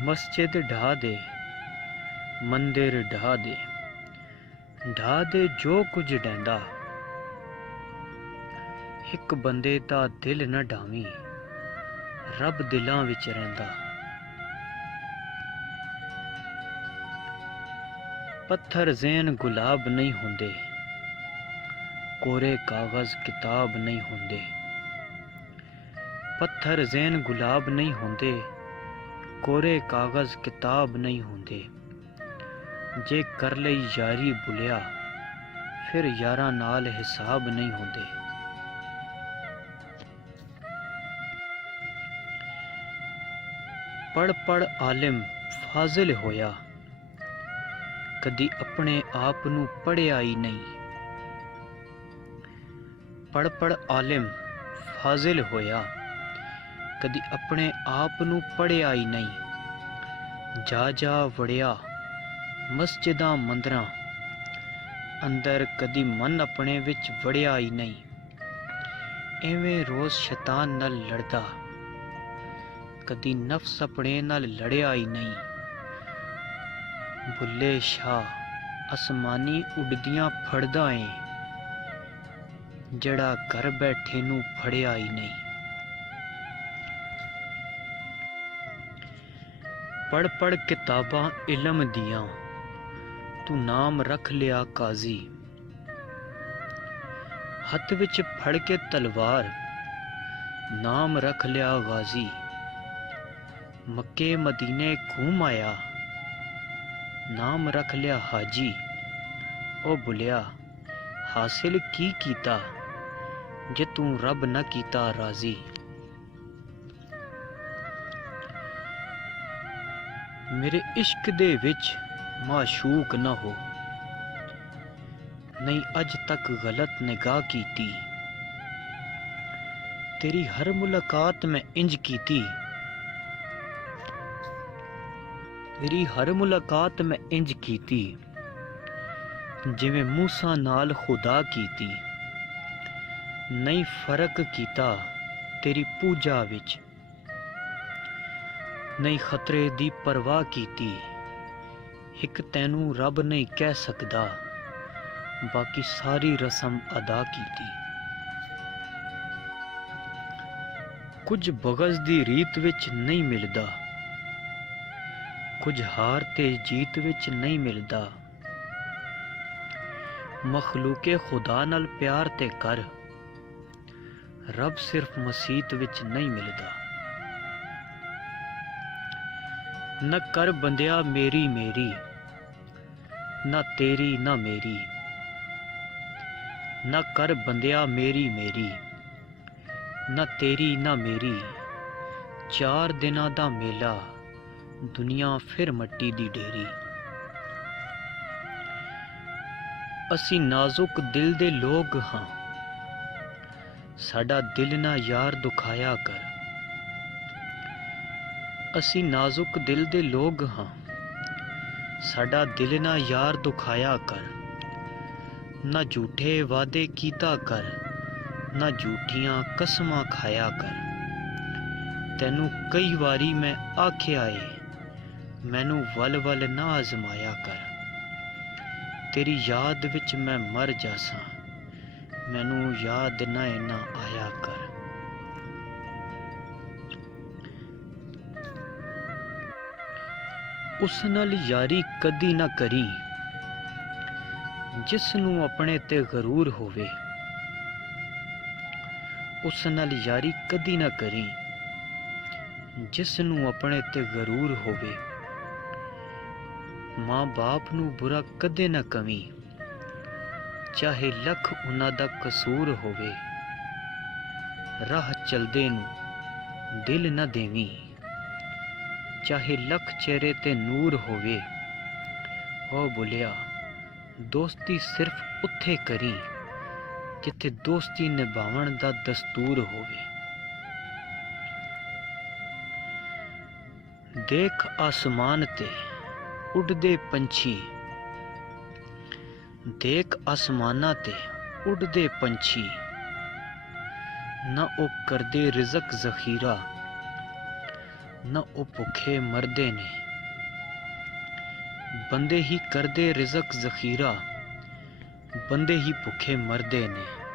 मस्जिद ढा दे, मंदिर ढा दे जो कुछ डैंदा। एक बंदे दा दिल न ढावी, रब दिलां विच रहिंदा। पत्थर ज़हन गुलाब नहीं हुंदे, कोरे कागज़ किताब नहीं हुंदे। पत्थर ज़हन गुलाब नहीं हुंदे, कोरे कागज़ किताब नहीं हुंदे। जे कर लई यारी बुलिया, फिर यारां नाल हिसाब नहीं हुंदे। पढ़ पढ़ आलिम फाजिल होया, कदी अपने आप नूं पढ़िया ही नहीं। पढ़ पढ़ आलिम फाजिल होया, कदी अपने आप नूं पढ़िया ही नहीं। जा जा वड़िया मस्जिदां मंदरां, अंदर कदी मन अपने विच वड़िया ही नहीं। एवें रोज़ शैतान नाल लड़दा, कदी नफ्स अपने नाल लड़िया ही नहीं। बुल्ले शाह आसमानी उड़दियां फड़दा ऐ, जड़ा घर बैठे नूं फड़िया ही नहीं। पढ़ पढ़ किताबां इलम दियां, तू नाम रख लिया काजी। हथ विच फड़ के तलवार, नाम रख लिया गाजी। मक्के मदीने घूम आया, नाम रख लिया हाजी। ओ बुलिया हासिल की कीता, जे तू रब न कीता राजी। मेरे इश्क दे विच माशूक न हो, नहीं अज तक गलत निगाह कीती। तेरी हर मुलाकात मैं इंज कीती, तेरी हर मुलाकात मैं इंज कीती, जिवें मूसा नाल खुदा कीती। नहीं फर्क कीता तेरी पूजा विच, नहीं खतरे दी परवाह कीती। एक तैनू रब नहीं कह सकदा, बाकी सारी रस्म अदा कीती। कुछ बगज़ दी रीत विच नहीं मिलदा, कुछ हार ते जीत विच नहीं मिलदा। मखलूके खुदा नाल प्यार ते कर, रब सिर्फ मसीत विच नहीं मिलदा। न कर बंदिया मेरी मेरी, ना तेरी ना मेरी। न कर बंदिया मेरी मेरी, ना तेरी ना मेरी। चार दिनां दा मेला, दुनिया फिर मट्टी दी ढेरी। असी नाजुक दिल दे लोग हां, साडा दिल ना यार दुखाया कर। असी नाजुक दिल दे लोग हां, साडा दिल ना यार दुखाया कर। ना झूठे वादे कीता कर, ना झूठियां कसमां खाया कर। तैनू कई वारी मैं आख्या ऐ, मैनू वल वल ना आजमाया कर। तेरी याद विच मैं मर जासां, मैनू याद ना इना आया कर। उस नाल यारी कदी ना करी, जिस नू अपने ते गरूर होवे। उस नाल यारी कदी ना करी, जिस नू अपने ते गरूर होवे। मां बाप नू बुरा कदे ना कवी, चाहे लख उन्हां दा कसूर होवे। राह चलदे नू दिल ना देवी, चाहे लख चेहरे ते नूर होवे। ओ बुलिया दोस्ती सिर्फ उत्थे करी, जिथे दोस्ती निभावण दा दस्तूर होवे। देख आसमान ते उड़दे पंछी, देख आसमाना ते उड़दे पंछी। ना ओ करदे रिज़क ज़खीरा, ਨਾ ਉਹ ਭੁੱਖੇ ਮਰਦੇ ਨੇ। ਬੰਦੇ ਹੀ ਕਰਦੇ ਰਿਜ਼ਕ ਜ਼ਖੀਰਾ, ਬੰਦੇ ਹੀ ਭੁੱਖੇ ਮਰਦੇ ਨੇ।